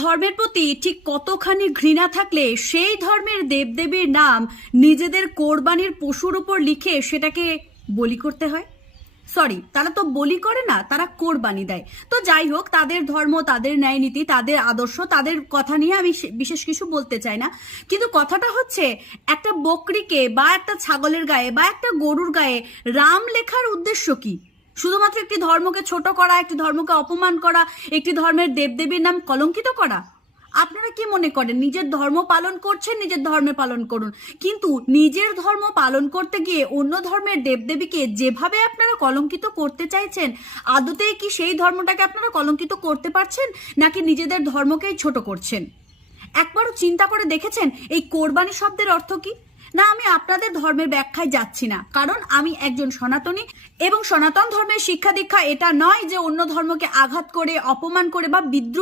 ধর্মের প্রতি ঠিক কতখানি ঘৃণা থাকলে সেই ধর্মের দেবদেবীর নাম নিজেদের কোরবানির পশুর উপর লিখে সেটাকে বলি করতে হয়? সরি, তারা তো বলি করে না, তারা কোরবানি দেয়। তো যাই হোক, তাদের ধর্ম, তাদের ন্যায় নীতি, তাদের আদর্শ, তাদের কথা নিয়ে আমি বিশেষ কিছু বলতে চাই না। কিন্তু কথাটা হচ্ছে, একটা বকরিকে বা একটা ছাগলের গায়ে বা একটা গরুর গায়ে রাম লেখার উদ্দেশ্য কি? শুধুমাত্র একটি ধর্মকে ছোট করা, একটি ধর্মকে অপমান করা, একটি ধর্মের দেবদেবীর নাম কলঙ্কিত করা? আপনারা কি মনে করেন নিজের ধর্ম পালন করছেন, নিজের ধর্মে পালন করুন, কিন্তু নিজের ধর্ম পালন করতে গিয়ে অন্য ধর্মের দেবদেবীকে যেভাবে আপনারা কলঙ্কিত করতে চাইছেন, আদতেই কি সেই ধর্মটাকে আপনারা কলঙ্কিত করতে পারছেন, নাকি নিজেদের ধর্মকেই ছোট করছেন? একবারও চিন্তা করে দেখেছেন এই কোরবানি শব্দের অর্থ কি? না, আমি আপনাদের ধর্মের ব্যাখ্যায় যাচ্ছি না, কারণ আমি একজন সনাতনী এবং সনাতন ধর্মের শিক্ষা দীক্ষা এটা নয় যে অন্য ধর্মকে আঘাত করে, অপমান করে বা বিদ্রুপ